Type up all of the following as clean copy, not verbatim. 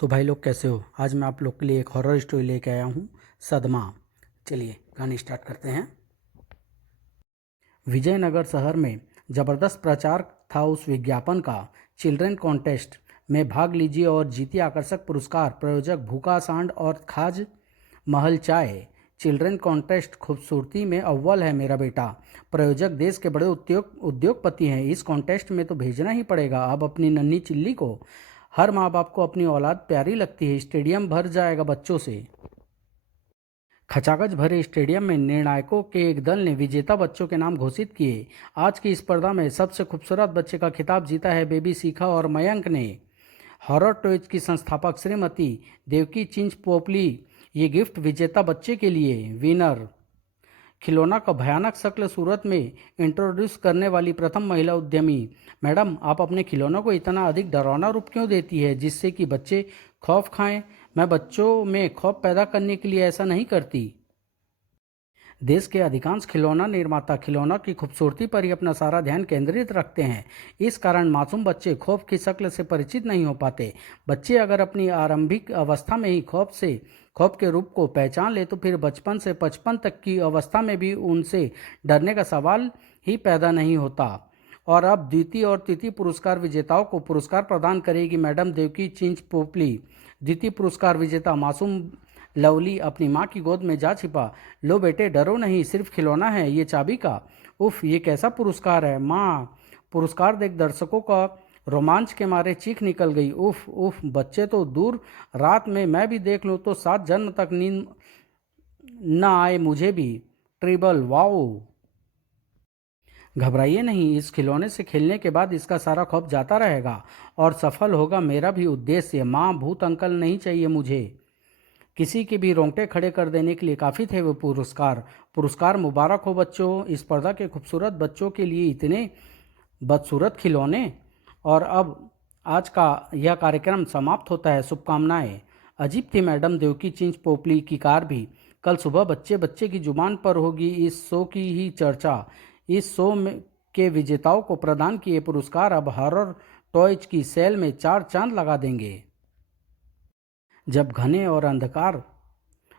तो भाई लोग कैसे हो। आज मैं आप लोग के लिए एक हॉरर स्टोरी लेके आया हूँ, सदमा। चलिए कहानी स्टार्ट करते हैं। विजयनगर शहर में ज़बरदस्त प्रचार था उस विज्ञापन का। चिल्ड्रन कॉन्टेस्ट में भाग लीजिए और जीतिए आकर्षक पुरस्कार। प्रायोजक भूखा सांड और खाज महल चाय। चिल्ड्रन कॉन्टेस्ट खूबसूरती में अव्वल है मेरा बेटा। प्रायोजक देश के बड़े उद्योगपति हैं। इस कॉन्टेस्ट में तो भेजना ही पड़ेगा अब अपनी नन्ही चिल्ली को। हर माँ बाप को अपनी औलाद प्यारी लगती है। स्टेडियम भर जाएगा बच्चों से। खचाखच भरे स्टेडियम में निर्णायकों के एक दल ने विजेता बच्चों के नाम घोषित किए। आज की स्पर्धा में सबसे खूबसूरत बच्चे का खिताब जीता है बेबी शिखा और मयंक ने। हॉरर टॉयज की संस्थापक श्रीमती देवकी चिंच पोपली। ये गिफ्ट विजेता बच्चे के लिए। विनर खिलौना का भयानक शक्ल सूरत में इंट्रोड्यूस करने वाली प्रथम महिला उद्यमी। मैडम, आप अपने खिलौनों को इतना अधिक डरावना रूप क्यों देती है जिससे कि बच्चे खौफ खाएं? मैं बच्चों में खौफ पैदा करने के लिए ऐसा नहीं करती। देश के अधिकांश खिलौना निर्माता खिलौना की खूबसूरती पर ही अपना सारा ध्यान केंद्रित रखते हैं। इस कारण मासूम बच्चे खौफ की शक्ल से परिचित नहीं हो पाते। बच्चे अगर अपनी आरंभिक अवस्था में ही खौफ के रूप को पहचान ले तो फिर बचपन से 55 तक की अवस्था में भी उनसे डरने का सवाल ही पैदा नहीं होता। और अब द्वितीय और तृतीय पुरस्कार विजेताओं को पुरस्कार प्रदान करेगी मैडम देवकी चिंच पोपली। द्वितीय पुरस्कार विजेता मासूम लवली अपनी माँ की गोद में जा छिपा। लो बेटे, डरो नहीं, सिर्फ खिलौना है ये चाबी का। उफ, ये कैसा पुरस्कार है माँ। पुरस्कार देख दर्शकों का रोमांच के मारे चीख निकल गई। उफ उफ, बच्चे तो दूर, रात में मैं भी देख लूँ तो 7 जन्म तक नींद न आए मुझे भी। ट्रिबल वाओ। घबराइए नहीं, इस खिलौने से खेलने के बाद इसका सारा खौफ जाता रहेगा और सफल होगा मेरा भी उद्देश्य। माँ, भूत अंकल नहीं चाहिए मुझे। किसी के भी रोंगटे खड़े कर देने के लिए काफ़ी थे वो पुरस्कार। पुरस्कार मुबारक हो बच्चों। स्पर्धा के खूबसूरत बच्चों के लिए इतने बदसूरत खिलौने। और अब आज का यह कार्यक्रम समाप्त होता है। शुभकामनाएं। अजीब थी मैडम देवकी चिंच पोपली की कार भी। कल सुबह बच्चे बच्चे की जुबान पर होगी इस शो की ही चर्चा। इस शो में के विजेताओं को प्रदान किए पुरस्कार अब हॉरर टॉयज की सेल में 4 चांद लगा देंगे। जब घने और अंधकार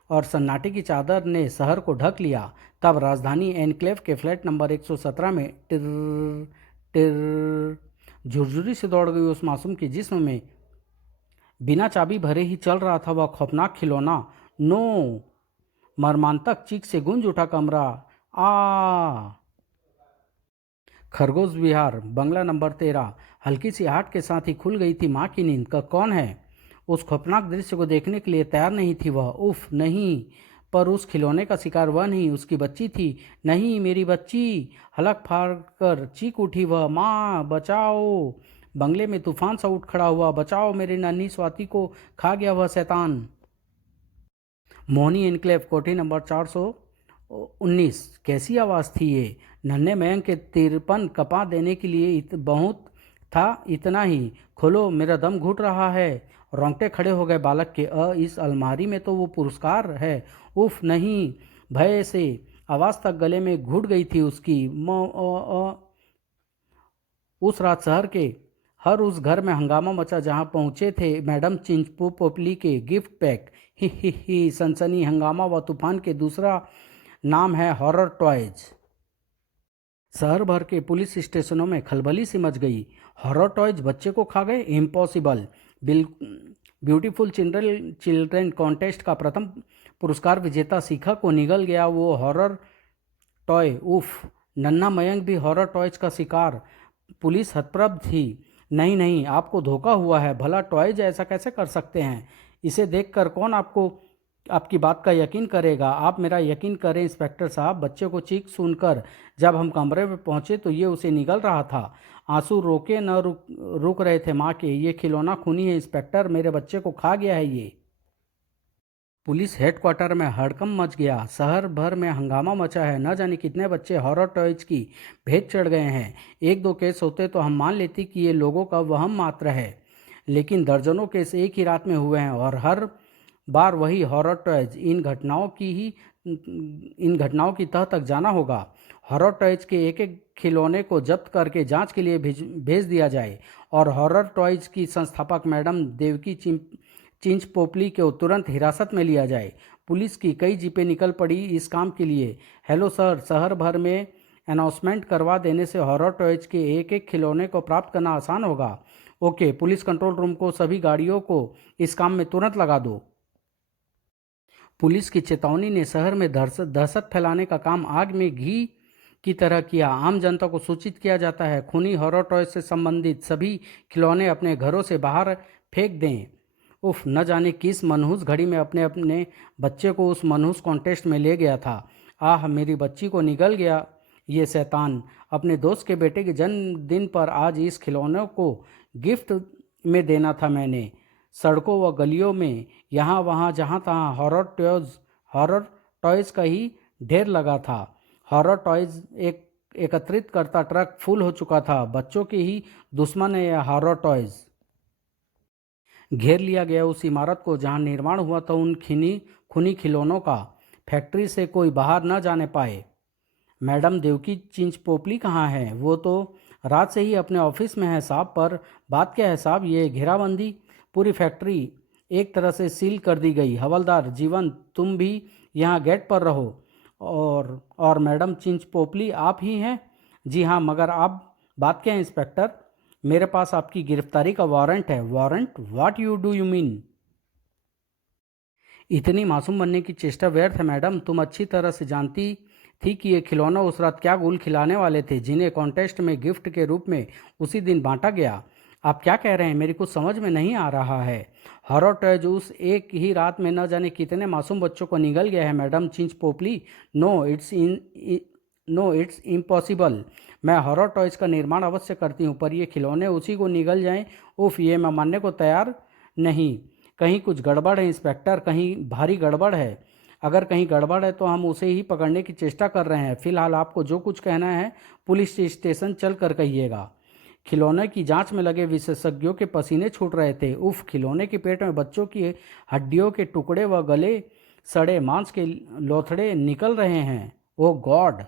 और सन्नाटे की चादर ने शहर को ढक लिया तब राजधानी एनक्लेव के फ्लैट नंबर 117 में टिर टिर झुरझुरी से दौड़ गई उस मासूम के जिस्म में। बिना चाबी भरे ही चल रहा था वह खौफनाक खिलौना। नो। मर्मांतक चीख से गूंज उठा कमरा। आ खरगोश विहार, बंगला नंबर 13। हल्की सी आहट के साथ ही खुल गई थी माँ की नींद। का कौन है? उस खौफनाक दृश्य को देखने के लिए तैयार नहीं थी वह। उफ नहीं, पर उस खिलौने का शिकार वह नहीं, उसकी बच्ची थी। नहीं, मेरी बच्ची। हलक फाड़ कर चीख उठी वह। माँ बचाओ। बंगले में तूफान सा उठ खड़ा हुआ। बचाओ, मेरी नन्ही स्वाति को खा गया वह शैतान। मोहनी एनक्लेव, कोठी नंबर 419। कैसी आवाज़ थी ये? नन्हे मयंक के तिरपन कपा देने के लिए बहुत था, इतना ही। खोलो, मेरा दम घुट रहा है। रोंगटे खड़े हो गए बालक के। इस अलमारी में तो वो पुरस्कार है। उफ नहीं। भय से आवाज़ तक गले में घुट गई थी उसकी। उस रात शहर के हर उस घर में हंगामा मचा जहां पहुंचे थे मैडम चिंचपू पोपली के गिफ्ट पैक। ही सनसनी, हंगामा व तूफान के दूसरा नाम है हॉरर टॉयज। शहर भर के पुलिस स्टेशनों में खलबली सी मच गई। हॉरर टॉयज बच्चे को खा गए? इम्पॉसिबल। ब्यूटीफुल चिल्ड्रन कॉन्टेस्ट का प्रथम पुरस्कार विजेता शिखा को निगल गया वो हॉरर टॉय। उफ, नन्हा मयंक भी हॉरर टॉयज का शिकार। पुलिस हतप्रभ थी। नहीं नहीं, आपको धोखा हुआ है। भला टॉयज ऐसा कैसे कर सकते हैं? इसे देखकर कौन आपकी बात का यकीन करेगा? आप मेरा यकीन करें इंस्पेक्टर साहब। बच्चे को चीख सुनकर जब हम कमरे में पहुंचे तो ये उसे निगल रहा था। आंसू रोके न रुक रहे थे माँ के। ये खिलौना खूनी है इंस्पेक्टर, मेरे बच्चे को खा गया है ये। पुलिस हेडक्वार्टर में हड़कंप मच गया। शहर भर में हंगामा मचा है। न जाने कितने बच्चे हॉरर टॉयज की भेंट चढ़ गए हैं। 1-2 केस होते तो हम मान लेती कि ये लोगों का वहम मात्र है, लेकिन दर्जनों केस एक ही रात में हुए हैं और हर बार वही हॉरर टॉयज। इन घटनाओं की तह तक जाना होगा। हॉरर टॉयज के एक एक खिलौने को जब्त करके जांच के लिए भेज दिया जाए और हॉरर टॉयज की संस्थापक मैडम देवकी चिंच पोपली को तुरंत हिरासत में लिया जाए। पुलिस की कई जीपें निकल पड़ी इस काम के लिए। हेलो सर, शहर भर में अनाउंसमेंट करवा देने से हॉरर टॉयज के एक एक खिलौने को प्राप्त करना आसान होगा। ओके, पुलिस कंट्रोल रूम को सभी गाड़ियों को इस काम में तुरंत लगा दो। पुलिस की चेतावनी ने शहर में दहशत फैलाने का काम आग में घी की तरह किया। आम जनता को सूचित किया जाता है, खूनी हॉरर टॉय से संबंधित सभी खिलौने अपने घरों से बाहर फेंक दें। उफ, न जाने किस मनहूस घड़ी में अपने अपने बच्चे को उस मनहूस कॉन्टेस्ट में ले गया था। आह, मेरी बच्ची को निगल गया ये शैतान। अपने दोस्त के बेटे के जन्मदिन पर आज इस खिलौनों को गिफ्ट में देना था मैंने। सड़कों व गलियों में यहाँ वहाँ जहाँ तहाँ हॉरर टॉयज़ का ही ढेर लगा था। हॉरर टॉयज़ एक एकत्रित करता ट्रक फुल हो चुका था। बच्चों के ही दुश्मन है यह हॉरर टॉयज़। घेर लिया गया उस इमारत को जहाँ निर्माण हुआ था उन खूनी खिलौनों का। फैक्ट्री से कोई बाहर न जाने पाए। मैडम देवकी चिंच पोपली कहाँ है? वो तो रात से ही अपने ऑफिस में है साहब। पर बात क्या है साहब? ये घेराबंदी, पूरी फैक्ट्री एक तरह से सील कर दी गई। हवलदार जीवन, तुम भी यहाँ गेट पर रहो। और मैडम चिंच पोपली आप ही हैं? जी हाँ, मगर आप बात क्या है इंस्पेक्टर? मेरे पास आपकी गिरफ्तारी का वारंट है। वारंट? What you mean? इतनी मासूम बनने की चेष्टा व्यर्थ है मैडम। तुम अच्छी तरह से जानती थी कि ये खिलौना उस रात क्या गुल खिलाने वाले थे, जिन्हें कॉन्टेस्ट में गिफ्ट के रूप में उसी दिन बांटा गया। आप क्या कह रहे हैं? मेरी कुछ समझ में नहीं आ रहा है। हॉरर टॉयज उस एक ही रात में न जाने कितने मासूम बच्चों को निगल गया है madam Chinch Popli. No, it's impossible. मैं हॉरर टॉयज का निर्माण अवश्य करती हूँ, पर ये खिलौने उसी को निगल जाएं, उफ, ये मैं मानने को तैयार नहीं। कहीं कुछ गड़बड़ है इंस्पेक्टर, कहीं भारी गड़बड़ है। अगर कहीं गड़बड़ है तो हम उसे ही पकड़ने की चेष्टा कर रहे हैं। फिलहाल आपको जो कुछ कहना है पुलिस स्टेशन चल कर कहिएगा। खिलौने की जांच में लगे विशेषज्ञों के पसीने छूट रहे थे। उफ, खिलौने के पेट में बच्चों की हड्डियों के टुकड़े व गले सड़े मांस के लोथड़े निकल रहे हैं। ओ गॉड!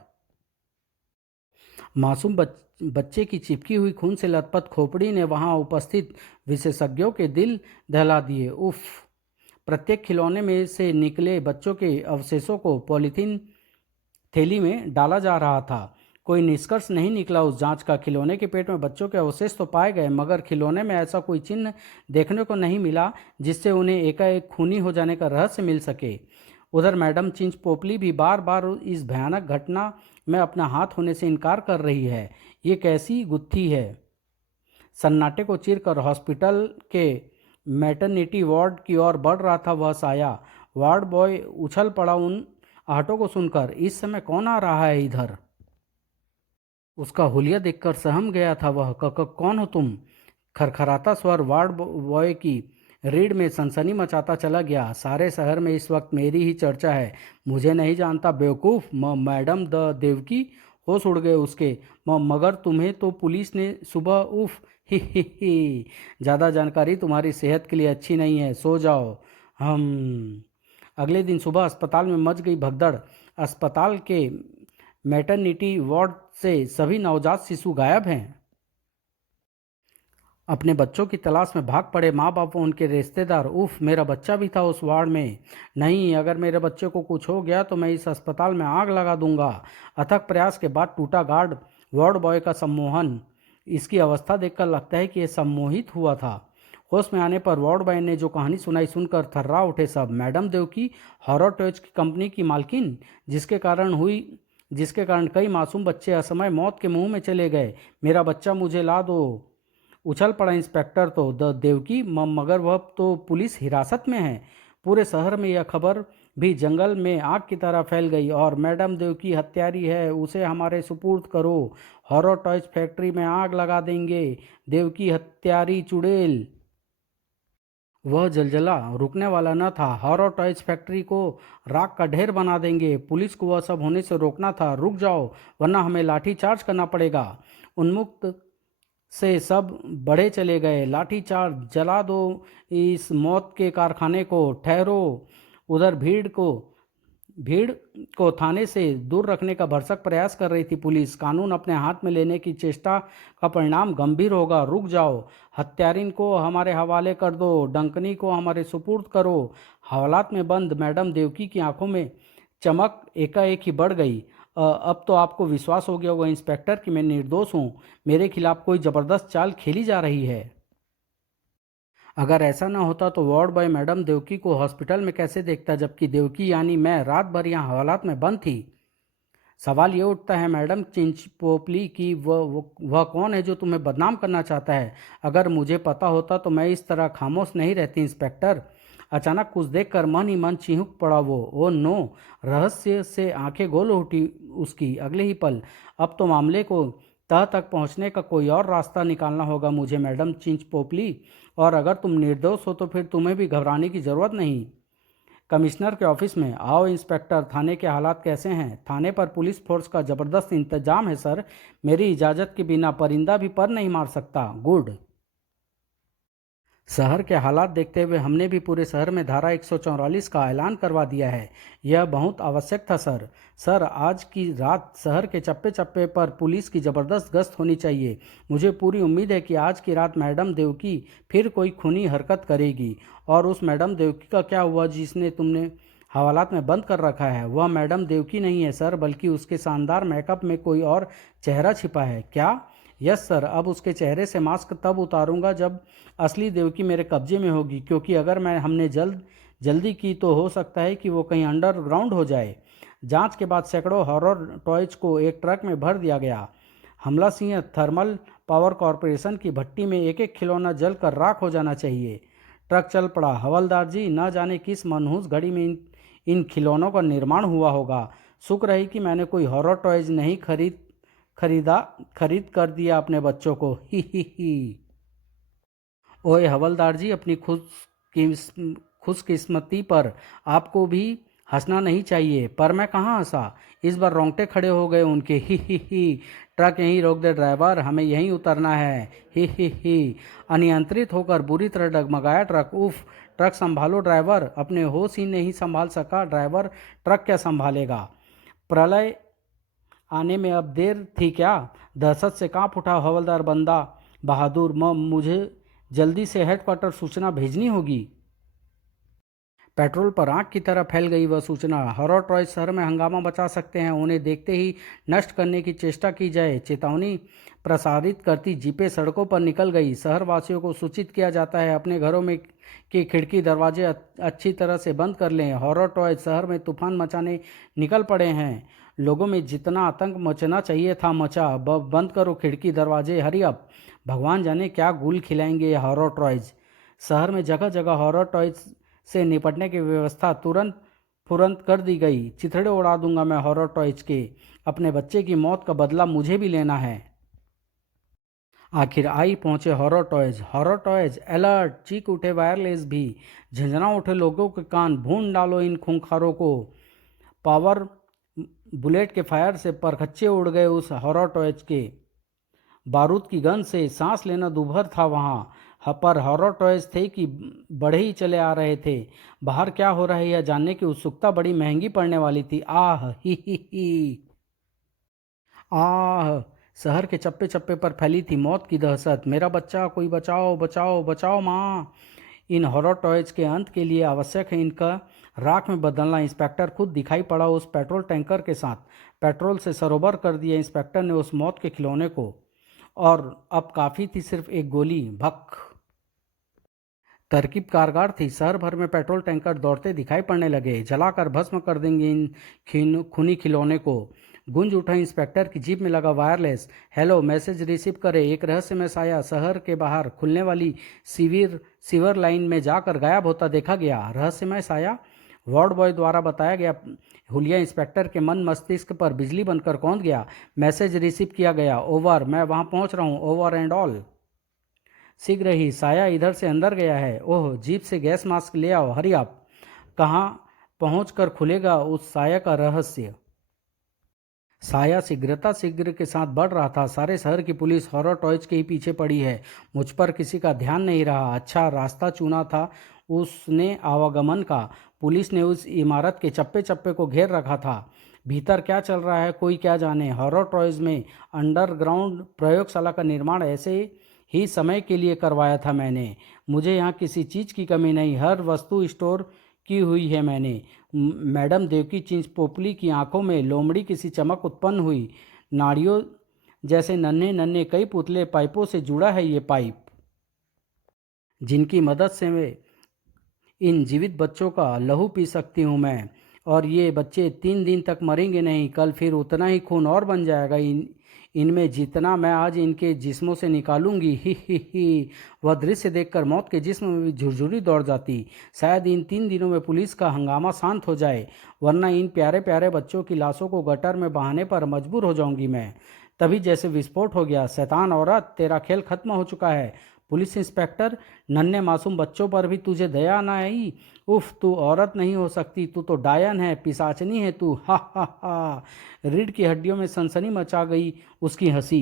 मासूम बच्चे की चिपकी हुई खून से लथपथ खोपड़ी ने वहां उपस्थित विशेषज्ञों के दिल दहला दिए। उफ! प्रत्येक खिलौने में से निकले बच्चों के अवशेषों को पॉलीथीन थैली में डाला जा रहा था। कोई निष्कर्ष नहीं निकला उस जांच का। खिलौने के पेट में बच्चों के अवशेष तो पाए गए, मगर खिलौने में ऐसा कोई चिन्ह देखने को नहीं मिला जिससे उन्हें एकाएक खूनी हो जाने का रहस्य मिल सके। उधर मैडम चिंच पोपली भी बार बार इस भयानक घटना में अपना हाथ होने से इनकार कर रही है। ये कैसी गुत्थी है? सन्नाटे को चीरकर हॉस्पिटल के मैटरनिटी वार्ड की ओर बढ़ रहा था वह साया। वार्ड बॉय उछल पड़ा उन आहटों को सुनकर। इस समय कौन आ रहा है इधर? उसका हुलिया देखकर सहम गया था वह। कौन हो तुम? खरखराता स्वर वार्ड बॉय की रीढ़ में सनसनी मचाता चला गया। सारे शहर में इस वक्त मेरी ही चर्चा है। मुझे नहीं जानता बेवकूफ़। Madam the Devaki. होश उड़ गए उसके। मगर तुम्हें तो पुलिस ने सुबह उफ ही। ज़्यादा जानकारी तुम्हारी सेहत के लिए अच्छी नहीं है, सो जाओ। हम अगले दिन सुबह अस्पताल में मच गई भगदड़। अस्पताल के मैटरनिटी वार्ड से सभी नवजात शिशु गायब हैं। अपने बच्चों की तलाश में भाग पड़े माँ बाप व उनके रिश्तेदार। उफ, मेरा बच्चा भी था उस वार्ड में। नहीं, अगर मेरे बच्चे को कुछ हो गया तो मैं इस अस्पताल में आग लगा दूंगा। अथक प्रयास के बाद टूटा गार्ड वार्ड बॉय का सम्मोहन। इसकी अवस्था देखकर लगता है कि यह सम्मोहित हुआ था। होश में आने पर वार्ड बॉय ने जो कहानी सुनाई सुनकर थर्रा उठे सब। मैडम देवकी हॉरर टॉयज की कंपनी की मालकिन, जिसके कारण कई मासूम बच्चे असमय मौत के मुंह में चले गए। मेरा बच्चा मुझे ला दो। उछल पड़ा इंस्पेक्टर तो द देवकी, मगर वह तो पुलिस हिरासत में है। पूरे शहर में यह खबर भी जंगल में आग की तरह फैल गई और मैडम देवकी हत्यारी है, उसे हमारे सुपुर्द करो। हॉरर टॉयज फैक्ट्री में आग लगा देंगे। देवकी हत्यारी चुड़ैल। वह जलजला रुकने वाला न था। हॉरर टॉयज फैक्ट्री को राख का ढेर बना देंगे। पुलिस को वह सब होने से रोकना था। रुक जाओ, वरना हमें लाठी चार्ज करना पड़ेगा। उन्मुक्त से सब बढ़े चले गए। लाठीचार्ज, जला दो इस मौत के कारखाने को, ठहरो। उधर भीड़ को भीड़ को थाने से दूर रखने का भरसक प्रयास कर रही थी पुलिस। कानून अपने हाथ में लेने की चेष्टा का परिणाम गंभीर होगा। रुक जाओ, हत्यारिन को हमारे हवाले कर दो, डंकनी को हमारे सुपुर्द करो। हवालात में बंद मैडम देवकी की आंखों में चमक एकाएक ही बढ़ गई। अब तो आपको विश्वास हो गया होगा इंस्पेक्टर कि मैं निर्दोष हूँ, मेरे खिलाफ कोई ज़बरदस्त चाल खेली जा रही है। अगर ऐसा ना होता तो वार्ड बॉय मैडम देवकी को हॉस्पिटल में कैसे देखता, जबकि देवकी यानी मैं रात भर यहाँ हवालात में बंद थी। सवाल ये उठता है मैडम चिंचपोपली कि वह कौन है जो तुम्हें बदनाम करना चाहता है। अगर मुझे पता होता तो मैं इस तरह खामोश नहीं रहती इंस्पेक्टर। अचानक कुछ देखकर मन ही मन चिहुक पड़ा वो। Oh no! रहस्य से आंखें गोल उठी उसकी। अगले ही पल अब तो मामले को तह तक पहुंचने का कोई और रास्ता निकालना होगा मुझे मैडम चिंचपोपली। और अगर तुम निर्दोष हो तो फिर तुम्हें भी घबराने की ज़रूरत नहीं। कमिश्नर के ऑफिस में आओ इंस्पेक्टर, थाने के हालात कैसे हैं? थाने पर पुलिस फोर्स का ज़बरदस्त इंतजाम है सर। मेरी इजाज़त के बिना परिंदा भी पर नहीं मार सकता। गुड। शहर के हालात देखते हुए हमने भी पूरे शहर में धारा 144 का ऐलान करवा दिया है। यह बहुत आवश्यक था सर। सर, आज की रात शहर के चप्पे चप्पे पर पुलिस की ज़बरदस्त गश्त होनी चाहिए। मुझे पूरी उम्मीद है कि आज की रात मैडम देवकी फिर कोई खूनी हरकत करेगी। और उस मैडम देवकी का क्या हुआ जिसने तुमने हवालात में बंद कर रखा है? वह मैडम देवकी नहीं है सर, बल्कि उसके शानदार मेकअप में कोई और चेहरा छिपा है। क्या? Yes sir. अब उसके चेहरे से मास्क तब उतारूंगा जब असली देवकी मेरे कब्जे में होगी, क्योंकि अगर हमने जल्दी की तो हो सकता है कि वो कहीं अंडरग्राउंड हो जाए। जांच के बाद सैकड़ों हॉरर टॉयज को एक ट्रक में भर दिया गया। हमला सिंह थर्मल पावर कॉरपोरेशन की भट्टी में एक एक खिलौना जलकर राख हो जाना चाहिए। ट्रक चल पड़ा। हवलदार जी, न जाने किस मनहूस घड़ी में इन खिलौनों का निर्माण हुआ होगा। शुक्र है कि मैंने कोई हॉरर टॉयज नहीं खरीद कर दिया अपने बच्चों को। ही। ओए हवलदार जी, अपनी खुशकिस्मती पर आपको भी हंसना नहीं चाहिए। पर मैं कहाँ हंसा? इस बार रोंगटे खड़े हो गए उनके। ही। ट्रक यहीं रोक दे ड्राइवर, हमें यहीं उतरना है। ही। अनियंत्रित होकर बुरी तरह डगमगाया ट्रक। उफ! ट्रक संभालो ड्राइवर। अपने होश ही नहीं संभाल सका ड्राइवर, ट्रक क्या संभालेगा? प्रलय आने में अब देर थी क्या? दहशत से कांप उठा हवलदार बंदा बहादुर। मुझे जल्दी से हेडक्वार्टर सूचना भेजनी होगी। पेट्रोल पर आग की तरह फैल गई वह सूचना। हॉरर टॉय शहर में हंगामा मचा सकते हैं, उन्हें देखते ही नष्ट करने की चेष्टा की जाए। चेतावनी प्रसारित करती जीपें सड़कों पर निकल गई। शहर वासियों को सूचित किया जाता है अपने घरों में की खिड़की दरवाजे अच्छी तरह से बंद कर लें। हॉरर टॉय शहर में तूफान मचाने निकल पड़े हैं। लोगों में जितना आतंक मचना चाहिए था मचा। बंद करो खिड़की दरवाजे, हरी अप। भगवान जाने क्या गुल खिलाएंगे ये हॉरर टॉयज। शहर में जगह जगह हॉरर टॉयज से निपटने की व्यवस्था तुरंत कर दी गई। चिथड़े उड़ा दूंगा मैं हॉरर टॉयज के। अपने बच्चे की मौत का बदला मुझे भी लेना है। आखिर आई पहुंचे horror toys. Horror toys alert! चीख उठे वायरलेस भी। झंझना उठे लोगों के कान। भून डालो इन खूंखारों को। पावर बुलेट के फायर से परखच्चे उड़ गए उस हॉरर टॉयज के। बारूद की गंध से सांस लेना दूभर था वहाँ। पर हॉरर टॉयज थे कि बढ़े ही चले आ रहे थे। बाहर क्या हो रहा है यह जानने की उत्सुकता बड़ी महंगी पड़ने वाली थी। आह! ही। आह! शहर के चप्पे चप्पे पर फैली थी मौत की दहशत। मेरा बच्चा, कोई बचाओ बचाओ बचाओ माँ! इन हॉरर टॉयज के अंत के लिए आवश्यक है इनका राख में बदलना। इंस्पेक्टर खुद दिखाई पड़ा उस पेट्रोल टैंकर के साथ। पेट्रोल से सरोबर कर दिया इंस्पेक्टर ने उस मौत के खिलौने को। और अब काफ़ी थी सिर्फ एक गोली। भक! तरकीब कारगर थी। शहर भर में पेट्रोल टैंकर दौड़ते दिखाई पड़ने लगे। जलाकर भस्म कर देंगे इन खूनी खिलौने को। गूंज उठा इंस्पेक्टर की जीप में लगा वायरलेस। हेलो, मैसेज रिसीव करें। एक रहस्यमय साया शहर के बाहर खुलने वाली सीवर लाइन में जाकर गायब होता देखा गया। रहस्यमय साया? वार्ड बॉय द्वारा बताया गया हुलिया इंस्पेक्टर के मन मस्तिष्क पर बिजली बनकर कौंध गया। मैसेज रिसीव किया गया। ओवर, मैं वहां पहुंच रहा हूं। Over and all. शीघ्र ही। साया इधर से अंदर गया है। ओह, जीप से गैस मास्क ले आओ, हरी आप। कहाँ पहुँच कर खुलेगा उस साया का रहस्य? साया शीघ्र के साथ बढ़ रहा था। सारे शहर की पुलिस हॉरर टॉयज के ही पीछे पड़ी है। मुझ पर किसी का ध्यान नहीं रहा। अच्छा रास्ता चुना था उसने आवागमन का। पुलिस ने उस इमारत के चप्पे चप्पे को घेर रखा था। भीतर क्या चल रहा है कोई क्या जाने। हॉरर टॉयज में अंडरग्राउंड प्रयोगशाला का निर्माण ऐसे ही समय के लिए करवाया था मैंने। मुझे यहाँ किसी चीज़ की कमी नहीं, हर वस्तु स्टोर की हुई है मैंने। मैडम देवकी चिंचपोपली की आंखों में लोमड़ी किसी चमक उत्पन्न हुई। नाड़ियों जैसे नन्हे नन्हे कई पुतले पाइपों से जुड़ा है ये पाइप, जिनकी मदद से मैं इन जीवित बच्चों का लहू पी सकती हूँ मैं। और ये बच्चे 3 दिन तक मरेंगे नहीं, कल फिर उतना ही खून और बन जाएगा इनमें जितना मैं आज इनके जिस्मों से निकालूंगी। ही। वह दृश्य देखकर मौत के जिस्म में भी झुरझुरी दौड़ जाती। शायद इन 3 दिनों में पुलिस का हंगामा शांत हो जाए, वरना इन प्यारे प्यारे बच्चों की लाशों को गटर में बहाने पर मजबूर हो जाऊंगी मैं। तभी जैसे विस्फोट हो गया। शैतान औरत, तेरा खेल खत्म हो चुका है। पुलिस इंस्पेक्टर, नन्हे मासूम बच्चों पर भी तुझे दया ना आई? उफ, तू औरत नहीं हो सकती, तू तो डायन है, पिशाचनी है तू। हा हा हा। रीढ़ की हड्डियों में सनसनी मचा गई उसकी हंसी।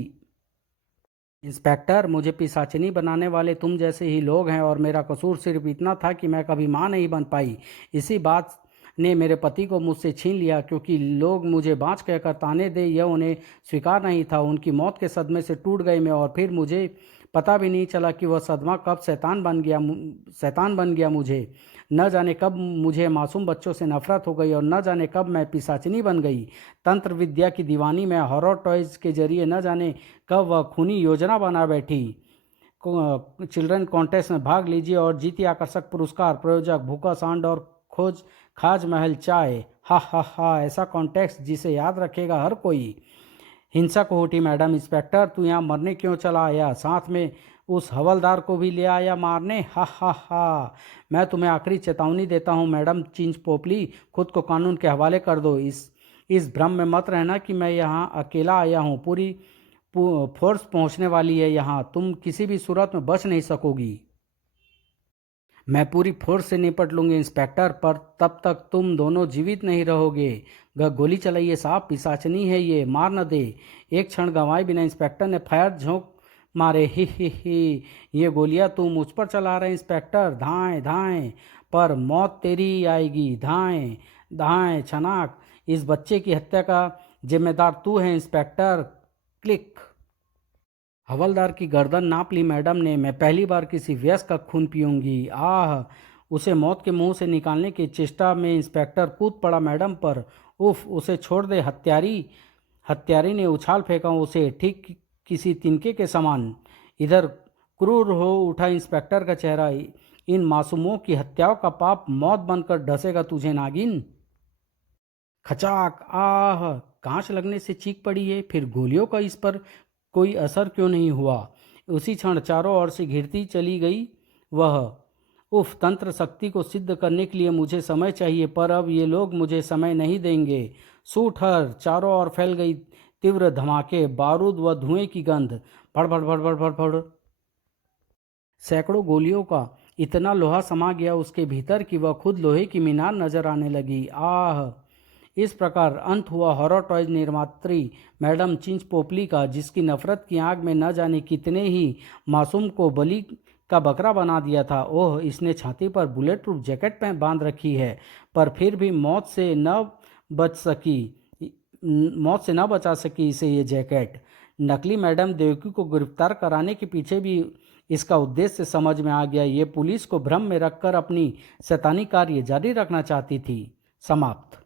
इंस्पेक्टर, मुझे पिशाचिनी बनाने वाले तुम जैसे ही लोग हैं, और मेरा कसूर सिर्फ इतना था कि मैं कभी माँ नहीं बन पाई। इसी बात ने मेरे पति को मुझसे छीन लिया। क्योंकि लोग मुझे बाँझ कहकर ताने दे, यह उन्हें स्वीकार नहीं था। उनकी मौत के सदमे से टूट गई मैं, और फिर मुझे पता भी नहीं चला कि वह सदमा कब शैतान बन गया मुझे। न जाने कब मुझे मासूम बच्चों से नफरत हो गई, और न जाने कब मैं पिशाचिनी बन गई। तंत्र विद्या की दीवानी में हॉरर टॉयज के जरिए न जाने कब वह खूनी योजना बना बैठी। चिल्ड्रन कॉन्टेस्ट में भाग लीजिए और जीतिए आकर्षक पुरस्कार। प्रयोजक भूखा सांड और खोज खाज महल चाय। हा हा हा। ऐसा कॉन्टेस्ट जिसे याद रखेगा हर कोई। हिंसक हो उठी मैडम। इंस्पेक्टर, तू यहाँ मरने क्यों चला आया? साथ में उस हवलदार को भी ले आया मारने? हा हा हा। मैं तुम्हें आखिरी चेतावनी देता हूँ मैडम चिंचपोपली, खुद को कानून के हवाले कर दो। इस भ्रम में मत रहना कि मैं यहाँ अकेला आया हूँ। पूरी फोर्स पहुँचने वाली है यहाँ, तुम किसी भी सूरत में बच नहीं सकोगी। मैं पूरी फोर्स से निपट लूंगी इंस्पेक्टर, पर तब तक तुम दोनों जीवित नहीं रहोगे। गोली चलाइए साहब, पिशाचनी है ये, मार न दे। एक क्षण गंवाए बिना इंस्पेक्टर ने फायर झोंक मारे। ही। ये गोलियां तुम मुझ पर चला रहे इंस्पेक्टर, धाएं धाएं, पर मौत तेरी ही आएगी। धाएं धाएं छनाक। इस बच्चे की हत्या का जिम्मेदार तू है इंस्पेक्टर। क्लिक। हवलदार की गर्दन नाप ली मैडम ने। मैं पहली बार किसी वयस्क का खून पीऊंगी। आह। उसे मौत के मुंह से निकालने की चेष्टा में इंस्पेक्टर कूद पड़ा मैडम पर। उफ, उसे छोड़ दे हत्यारी। हत्यारी ने उछाल फेंका उसे, ठीक किसी तिनके के समान। इधर क्रूर हो उठा इंस्पेक्टर का चेहरा। इन मासूमों की हत्याओं का पाप मौत बनकर ढसेगा तुझे नागिन। खचाक। आह। कांच लगने से चीख पड़ी है, फिर गोलियों का इस पर कोई असर क्यों नहीं हुआ? उसी क्षण चारों ओर से घिरती चली गई वह। उफ, तंत्र शक्ति को सिद्ध करने के लिए मुझे समय चाहिए, पर अब ये लोग मुझे समय नहीं देंगे। सूट हर चारों ओर फैल गई तीव्र धमाके, बारूद व धुएं की गंध। भड़ भड़ भड़ भड़ भड़ भड़। सैकड़ों गोलियों का इतना लोहा समा गया उसके भीतर कि वह खुद लोहे की मीनार नजर आने लगी। आह। इस प्रकार अंत हुआ हॉरर टॉयज निर्मात्री मैडम चिंचपोपली का, जिसकी नफरत की आग में न जाने कितने ही मासूम को बलि का बकरा बना दिया था। ओह, इसने छाती पर बुलेट प्रूफ जैकेट बांध रखी है, पर फिर भी मौत से न बचा सकी इसे ये जैकेट। नकली मैडम देवकी को गिरफ्तार कराने के पीछे भी इसका उद्देश्य समझ में आ गया। ये पुलिस को भ्रम में रखकर अपनी शैतानी कार्य जारी रखना चाहती थी। समाप्त।